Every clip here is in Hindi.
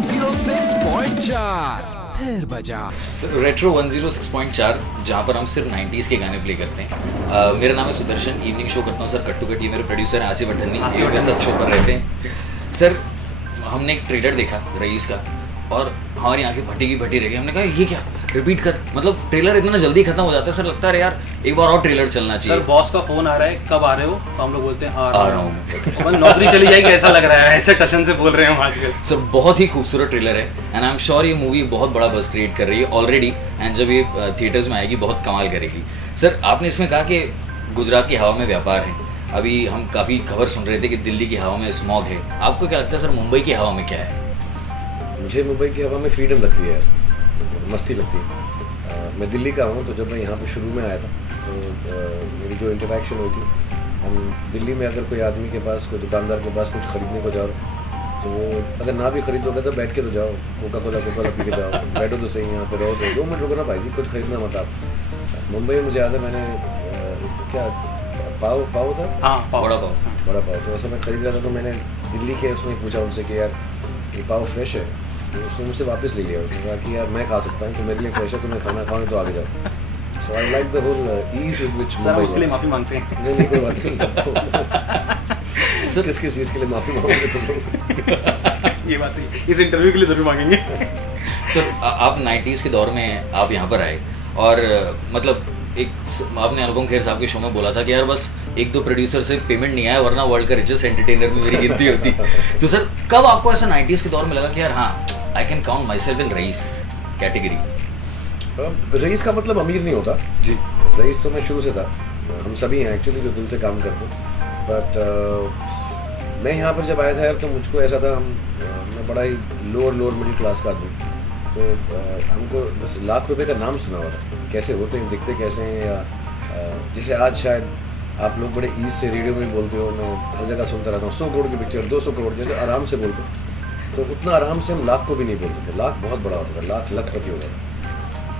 106.4 फिर बजा। सर रेट्रो 106.4 जहाँ पर हम सिर्फ 90s के गाने प्ले करते हैं। मेरा नाम है सुदर्शन, इवनिंग शो करता हूँ सर कट टू कट। ये मेरे प्रोड्यूसर हैं आसिफ अठन्नी, ये मेरे साथ शो पर रहते हैं। सर हमने एक ट्रेलर देखा रईस का और हमारी आंखें फटी की फटी रह गई। हमने कहा ये क्या, रिपीट कर, मतलब ट्रेलर इतना जल्दी खत्म हो जाता है। सर लगता है यार एक बार और ट्रेलर चलना चाहिए। सर बॉस का फोन आ रहा है, कब आ रहे हो? तो हम लोग बोलते हैं आ रहा हूँ। नौकरी चली जाएगी ऐसा लग रहा है, ऐसे टशन से बोल रहे हैं हम आजकल। सर बहुत ही खूबसूरत ट्रेलर है एंड आई एम श्योर ये मूवी बहुत बड़ा बज़ क्रिएट कर रही है ऑलरेडी, एंड जब ये थिएटर्स में आएगी बहुत कमाल करेगी। सर आपने इसमें कहा कि गुजरात की हवा में व्यापार है। अभी हम काफ़ी खबर सुन रहे थे कि दिल्ली की हवा में स्मॉग है। आपको क्या लगता है सर मुंबई की हवा में क्या है? मुझे मुंबई की हवा में फ्रीडम लगती है, मस्ती लगती है। मैं दिल्ली का हूँ, तो जब मैं यहाँ पे शुरू में आया था तो मेरी जो इंटरेक्शन हुई थी, हम दिल्ली में अगर कोई आदमी के पास, कोई दुकानदार के पास कुछ ख़रीदने को जाओ तो वो अगर ना भी खरीदोगे तो बैठ के तो जाओ, कोका कोला पी के जाओ, बैठो तो सही, यहाँ पे रहो तो 2 मिनट रुको ना भाई जी, कुछ खरीदना मत आप। मुंबई में मुझे याद है मैंने क्या पाव था, बड़ा पाव, तो ऐसा मैं ख़रीद रहा था तो मैंने दिल्ली के उसमें पूछा उनसे कि यार ये पाव फ्रेश है, तो उसने मुझसे वापस ले लिया। उसने कहा कि यार मैं खा सकता हूँ, तो मेरे लिए फ्रेश है, तुम्हें खाना खाओ तो आगे जाओ। So I like the whole ease with which Mumbai. उसके लिए माफ़ी मांगते हैं। नहीं कोई बात नहीं। सर किस चीज़ के लिए माफ़ी मांगोगे तुम लोग? ये बात सही, इस इंटरव्यू के लिए ज़रूर मांगेंगे। सर आप 90s के दौर में आप यहाँ पर आए और मतलब एक आपने अनुपम खेर साहब के शो में बोला था कि यार बस 1-2 प्रोड्यूसर से पेमेंट नहीं आया वरना वर्ल्ड का रिचेस्ट एंटरटेनर में मेरी गिनती होती। तो सर कब आपको ऐसा 90s के दौर में लगा कि यार हाँ I can count myself in रईस कैटेगरी? रईस का मतलब अमीर नहीं होता जी, रईस तो मैं शुरू से था, हम सभी हैं एक्चुअली जो दिल से काम करते हैं। बट मैं यहाँ पर जब आया था यार तो मुझको ऐसा था, मैं बड़ा ही लोअर मिडिल क्लास का आदमी, तो हमको बस लाख रुपए का नाम सुना हुआ था, कैसे होते हैं, दिखते कैसे हैं, या जैसे आज शायद आप लोग बड़े ईज से रेडियो में बोलते हो, मैं हर जगह सुनता रहता हूँ 100 करोड़ की पिक्चर, 200 करोड़, जैसे आराम से बोलते हो, तो उतना आराम से हम लाख को भी नहीं बोलते थे। लाख बहुत बड़ा होता था, लाख लखपति हो गया।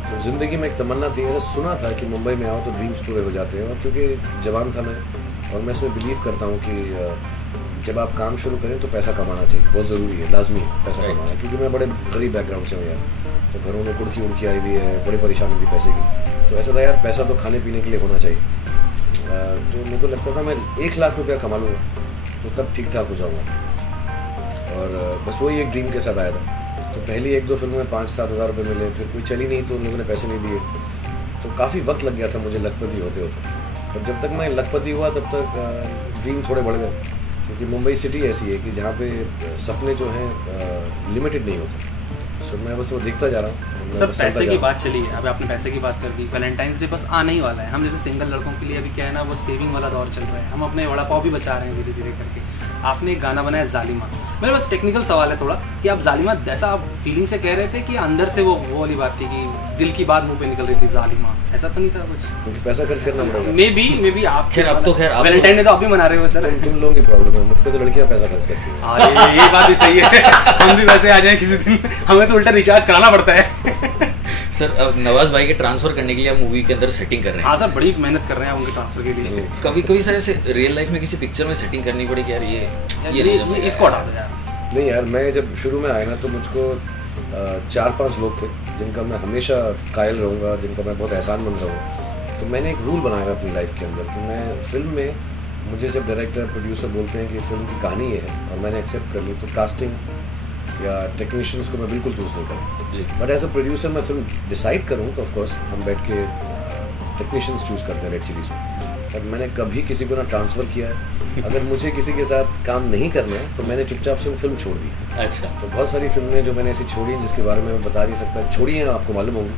तो ज़िंदगी में एक तमन्ना थी, मैंने सुना था कि मुंबई में आओ तो ड्रीम्स पूरे हो जाते हैं, और क्योंकि जवान था मैं और मैं इसमें बिलीव करता हूँ कि जब आप काम शुरू करें तो पैसा कमाना चाहिए, बहुत ज़रूरी है, लाजमी है पैसा कमाना, क्योंकि मैं बड़े गरीब बैकग्राउंड से हूँ यार, तो घरों में कुड़की उड़की आई हुई है, बड़ी परेशानी थी पैसे की, तो ऐसा था यार पैसा तो खाने पीने के लिए होना चाहिए। तो मेरे को लगता था मैं 1 लाख रुपया कमा लूँगा तो तब ठीक ठाक हो जाऊँगा, और बस वही एक ड्रीम के साथ आया था। तो पहली 1-2 फिल्मों में 5-7 हज़ार रुपये मिले, फिर कोई चली नहीं तो उन लोगों ने पैसे नहीं दिए, तो काफ़ी वक्त लग गया था मुझे लखपति होते होते। पर जब तक मैं लखपति हुआ तब तक ड्रीम थोड़े बढ़ गए, क्योंकि मुंबई सिटी ऐसी है कि जहाँ पे सपने जो हैं लिमिटेड नहीं होते। सो मैं बस वो देखता जा रहा हूँ। सर पैसे की बात चली है, अब आपने पैसे की बात कर दी, वैलेंटाइंस डे बस आने ही वाला है। हम जैसे सिंगल लड़कों के लिए अभी क्या है ना, वो सेविंग वाला दौर चल रहा है, हम अपने वड़ा पाव भी बचा रहे हैं धीरे धीरे करके। आपने एक गाना बनाया जालिमा, मेरे पास टेक्निकल सवाल है थोड़ा कि आप जालिमा जैसा आप फीलिंग से कह रहे थे कि अंदर से वो वाली बात थी कि दिल की बात मुंह पे निकल रही थी, जालिमा ऐसा तो नहीं था कुछ? क्योंकि पैसा खर्च करना पड़ेगा। मे बी आप खैर अब तो वैलेंटाइन डे तो आप भी मना रहे हो सर। तुम लोगों की प्रॉब्लम है, मुझ पे तो लड़कियां पैसा खर्च करती हैं। अरे ये बात भी सही है। हम भी वैसे आ जाएं किसी दिन, हमें तो उल्टा रिचार्ज कराना पड़ता है। सर नवाज भाई के ट्रांसफर करने के लिए आप मूवी के अंदर सेटिंग कर रहे हैं? हाँ सर, बड़ी मेहनत कर रहे हैं उनके ट्रांसफर के लिए। कभी सर ऐसे रियल लाइफ में किसी पिक्चर में सेटिंग करनी पड़ी कि यार ये इसको हटा दो यार। नहीं यार, मैं जब शुरू में आया ना तो मुझको 4-5 लोग थे जिनका मैं हमेशा कायल रहूँगा, जिनका मैं बहुत एहसानमंद रहूँगा। तो मैंने एक रूल बनाया अपनी लाइफ के अंदर कि मैं फिल्म में, मुझे जब डायरेक्टर प्रोड्यूसर बोलते हैं कि फिल्म की कहानी है और मैंने एक्सेप्ट कर ली, तो कास्टिंग या टेक्नीशियंस को मैं बिल्कुल चूज़ नहीं करूँ जी। बट एज अ प्रोड्यूसर मैं फिल्म डिसाइड करूँ तो ऑफकोर्स हम बैठ के टेक्नीशियंस चूज़ करते हैं रेड चिलीज़ में। पर मैंने कभी किसी को ना ट्रांसफ़र किया है। अगर मुझे किसी के साथ काम नहीं करना है तो मैंने चुपचाप से वो फिल्म छोड़ दी। अच्छा। तो बहुत सारी फिल्में जो मैंने ऐसी छोड़ी हैं जिसके बारे में मैं बता नहीं सकता, छोड़ी हैं आपको मालूम होंगी,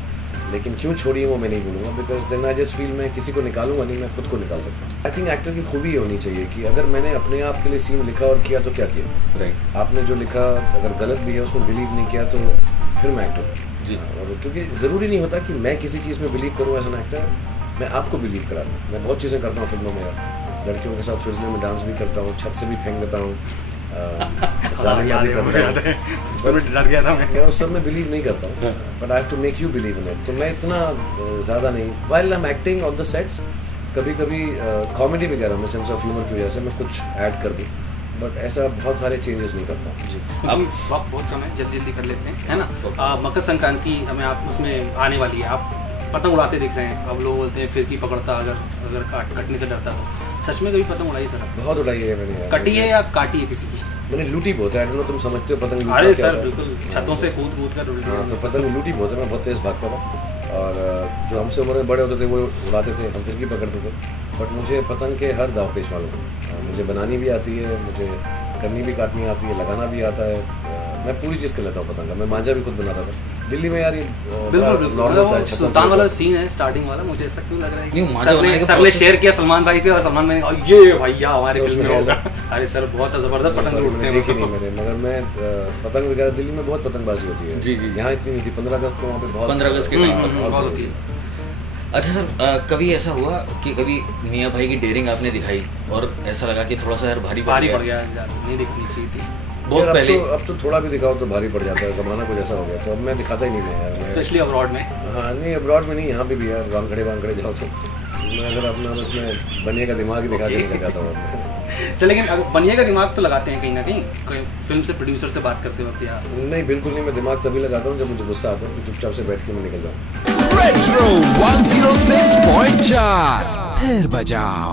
लेकिन क्यों छोड़ी है वो मैं नहीं बोलूँगा, because then I just feel मैं किसी को निकालूंगा नहीं, मैं खुद को निकाल सकता हूँ। आई थिंक एक्टर की खूबी होनी चाहिए कि अगर मैंने अपने आप के लिए सीन लिखा और किया तो क्या किया, राइट। आपने जो लिखा अगर गलत भी है उसमें बिलीव नहीं किया तो फिर मैं एक्टर जी। और क्योंकि ज़रूरी नहीं होता कि मैं किसी चीज़ में बिलीव करूँ एज एन एक्टर, मैं आपको बिलीव करा दूँ। मैं बहुत चीज़ें करता हूँ फिल्मों में, लड़कियों के साथ स्विट्जरलैंड में डांस भी करता हूँ, छत से भी फेंक देता हूँ, मैं उस सब में बिलीव नहीं करता हूँ, but I have to make you believe in it. तो मैं इतना ज़्यादा नहीं, while I am acting on the sets, कभी कभी कॉमेडी वगैरह में सेंस ऑफ ह्यूमर की वजह से मैं कुछ ऐड कर दूँ, बट ऐसा बहुत सारे चेंजेस नहीं करता। जी अब वक्त बहुत कम है, जल्दी जल्दी कर लेते हैं, है ना। मकर संक्रांति हमें आप उसमें आने वाली है, आप पतंग उड़ाते दिख रहे हैं। अब लोग बोलते हैं फिर की पकड़ता अगर कटने से डरता तो सच में कभी पतंग उड़ाई सर? बहुत उड़ाई है मैंने यार। कटी है या काटी है किसी की? मैंने लूटी बहुत है, तुम समझते हो पतंग लूटना अरे क्या सर होता है? बिल्कुल छतों से कूद कूद कर उड़ हाँ, तो पतंग लूटी बहुत है, मैं बहुत तेज़ भागता था। और जो हमसे उम्र में बड़े होते थे वो उड़ाते थे, हम फिर पकड़ते थे। बट मुझे पतंग के हर दाव पेश मालूम है। मुझे बनानी भी आती है, मुझे करनी भी काटनी आती है, लगाना भी आता है। मैं पूरी चीज़ कर लेता हूँ पतंग का। मैं मांझा भी खुद बनाता था दिल्ली में यार। ये बिल्कुल नॉर्मल सा सुल्तान वाला सीन है स्टार्टिंग वाला, मुझे ऐसा क्यों लग रहा है नहीं, कि मांझा बनाने का सर ने process- शेयर किया सलमान भाई से और सलमान भाई ने ये भैया हमारे तो फिल्म में उसमें होगा। अरे सर बहुत जबरदस्त पतंग उड़ते हैं। देखी नहीं मैंने, मगर मैं पतंग वगैरह दिल्ली में बहुत पतंगबाजी होती है। जी, जी। यहाँ इतनी नहीं थी। 15 अगस्त को वहाँ पे बहुत 15 अगस्त के टाइम पर बहुत होती है। अच्छा सर, कभी ऐसा हुआ कि कभी मियाँ भाई की डेयरिंग आपने दिखाई और ऐसा लगा कि थोड़ा सा यार भारी पड़ गया यार, नहीं दिखनी चाहिए थी बहुत यार, पहले? अब तो थोड़ा भी दिखाओ तो भारी पड़ जाता है, ज़माना कुछ ऐसा हो गया। तो अब मैं दिखाता ही नहीं मैं यार। स्पेशली अब्रॉड में। हाँ नहीं, अब्रॉड में नहीं, यहाँ पे भी यार वांगड़े जाओ तो मैं अगर अपना उसमें बनिए का दिमाग ही दिखा के निकल जाता हूँ। चल लेकिन अगर बनिए का दिमाग तो लगाते हैं कहीं ना कहीं फिल्म से प्रोड्यूसर से बात करते वक्त यार? नहीं बिल्कुल नहीं, मैं दिमाग तभी लगाता हूँ जब मुझे गुस्सा आता है, चुपचाप से बैठ के मैं निकल जाऊँ। रेट्रो 106.4 फिर बजाओ।